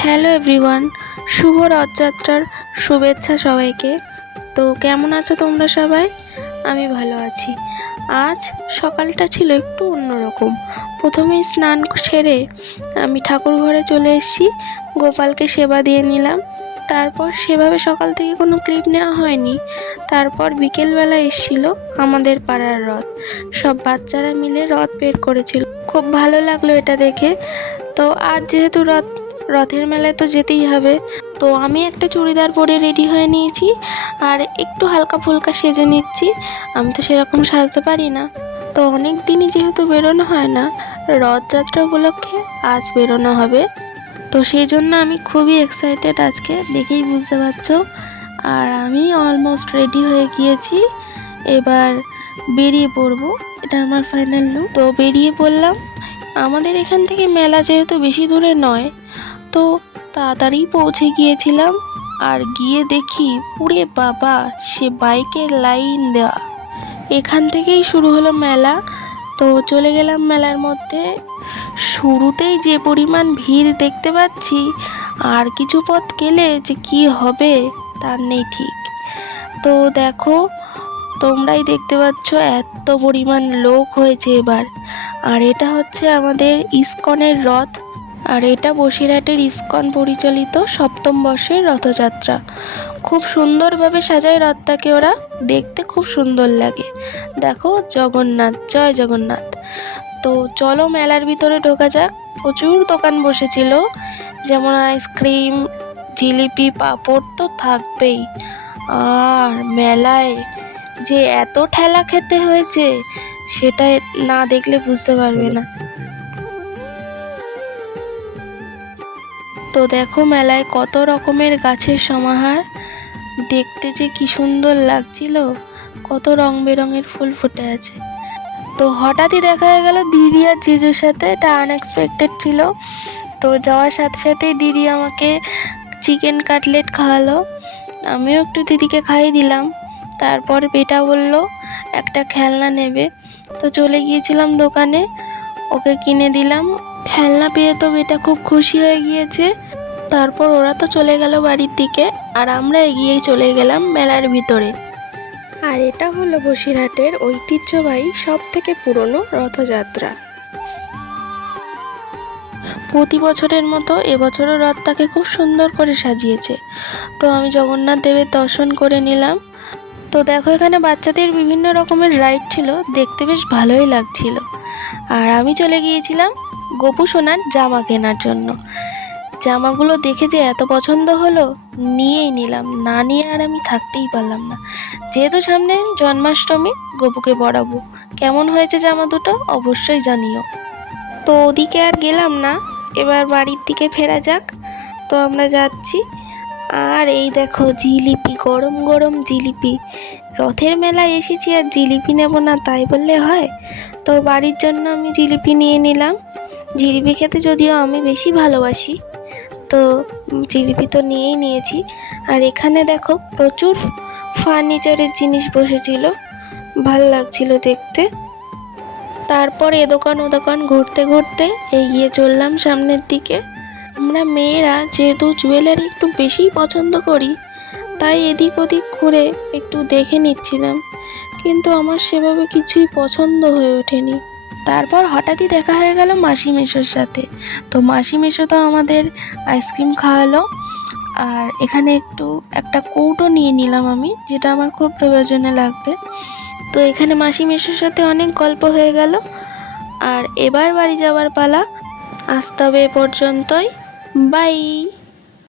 Hello everyone, শুভ রথযাত্রার শুভেচ্ছা সবাইকে। তো কেমন আছো তোমরা সবাই? আমি ভালো আছি। আজ সকালটা ছিল একটু অন্যরকম। প্রথমেই স্নান সেরে আমি ঠাকুর ঘরে চলে এসেছি, গোপালকে সেবা দিয়ে নিলাম। তারপর সেভাবে সকাল থেকে কোনো ক্লিপ নেওয়া হয়নি। তারপর বিকেলবেলা এসেছিল আমাদের পাড়ার রথ, সব বাচ্চারা মিলে রথ বের করেছিল। খুব ভালো লাগলো এটা দেখে। তো আজ যেহেতু রথের মেলায় তো যেতেই হবে, তো আমি একটা চুড়িদার পরে রেডি হয়ে নিয়েছি আর একটু হালকা ফুলকা সেজে নিচ্ছি। আমি তো সেরকম সাজতে পারি না, তো অনেক দিনই যেহেতু বেরোনো হয় না, রথযাত্রা উপলক্ষে আজ বেরোনো হবে। তো সেই জন্য আমি খুবই এক্সাইটেড, আজকে দেখেই বুঝতে পারছো। আর আমি অলমোস্ট রেডি হয়ে গিয়েছি, এবার বেরিয়ে পড়বো। এটা আমার ফাইনাল লুক। তো বেরিয়ে পড়লাম। আমাদের এখান থেকে মেলা যেহেতু বেশি দূরে নয়, তো তাড়াতাড়ি পৌঁছে গিয়েছিলাম। আর গিয়ে দেখি পুরে বাবা, সে বাইকের লাইন দেওয়া। এখান থেকেই শুরু হলো মেলা। তো চলে গেলাম মেলার মধ্যে। শুরুতেই যে পরিমাণ ভিড় দেখতে পাচ্ছি, আর কিছু পথ গেলে যে কি হবে তার নেই ঠিক। তো দেখো, তোমরাই দেখতে পাচ্ছ এত পরিমাণ লোক হয়েছে এবার। আর এটা হচ্ছে আমাদের ইস্কনের রথ, আর এটা বসিরহাটের ইস্কন পরিচালিত সপ্তম বর্ষের রথযাত্রা। খুব সুন্দরভাবে সাজায় রথটাকে ওরা, দেখতে খুব সুন্দর লাগে। দেখো, জগন্নাথ, জয় জগন্নাথ। তো চলো মেলার ভিতরে ঢোকা যাক। প্রচুর দোকান বসেছিল, যেমন আইসক্রিম, জিলিপি, পাঁপড় তো থাকবেই। আর মেলায় যে এত ঠেলা খেতে হয়েছে, সেটা না দেখলে বুঝতে পারবে না। তো দেখো, মেলায় কত রকমের গাছের সমাহার, দেখতে যে কি সুন্দর লাগছিল। কত রং বেরঙের ফুল ফুটে আছে। তো হঠাৎই দেখা হয়ে গেল দিদি আর জিজুর সাথে, এটা আনএক্সপেক্টেড ছিল। তো যাওয়ার সাথে সাথেই দিদি আমাকে চিকেন কাটলেট খাওয়ালো, আমিও একটু দিদিকে খাইয়ে দিলাম। তারপর বেটা বলল একটা খেলনা নেবে, তো চলে গিয়েছিলাম দোকানে, ওকে কিনে দিলাম। খেলনা পেয়ে তো বেটা খুব খুশি হয়ে গিয়েছে। তারপর ওরা তো চলে গেল বাড়ির দিকে, আর আমরা এগিয়েই চলে গেলাম মেলার ভিতরে। আর এটা হলো বসিরহাটের ঐতিহ্যবাহী সব থেকে পুরনো রথযাত্রা। প্রতি বছরের মতো এবছরও রথটাকে খুব সুন্দর করে সাজিয়েছে। তো আমি জগন্নাথ দেবের দর্শন করে নিলাম। তো দেখো, এখানে বাচ্চাদের বিভিন্ন রকমের রাইড ছিল, দেখতে বেশ ভালোই লাগছিল। আর আমি চলে গিয়েছিলাম গোপু সোনার জামা কেনার জন্য। জামাগুলো দেখে যে এত পছন্দ হলো, নিয়েই নিলাম, না নিয়ে আর আমি থাকতেই পারলাম না। যেহেতু সামনে জন্মাষ্টমী, গোপুকে পরাবো। কেমন হয়েছে জামা দুটো অবশ্যই জানিও। তো ওদিকে আর গেলাম না, এবার বাড়ির দিকে ফেরা যাক। তো আমরা যাচ্ছি। আর এই দেখো জিলিপি, গরম গরম জিলিপি। রথের মেলায় এসেছি আর জিলিপি নেব না তাই বললে হয়? তো বাড়ির জন্য আমি জিলিপি নিয়ে নিলাম। জিলিপি খেতে যদিও আমি বেশি ভালোবাসি, তো জিলিপি তো নিয়েই নিয়েছি। আর এখানে দেখো প্রচুর ফার্নিচারের জিনিস বসেছিল, ভাল লাগছিল দেখতে। তারপর এ দোকান ও দোকান ঘুরতে ঘুরতে এগিয়ে চললাম সামনের দিকে। আমরা মেয়েরা যেহেতু জুয়েলারি একটু বেশিই পছন্দ করি, তাই এদিক ওদিক ঘুরে একটু দেখে নিচ্ছিলাম, কিন্তু আমার সেভাবে কিছুই পছন্দ হয়ে ওঠেনি। তারপর হঠাৎই দেখা হয়ে গেল মাসি মেশোর সাথে। তো মাসি মেশো তো আমাদের আইসক্রিম খাওয়ালো। আর এখানে একটা কৌটো নিয়ে নিলাম আমি, যেটা আমার খুব প্রয়োজনে লাগবে। তো এখানে মাসি মেশোর সাথে অনেক গল্প হয়ে গেল। আর এবার বাড়ি যাওয়ার পালা। আসতে হবে এ পর্যন্তই। বাই।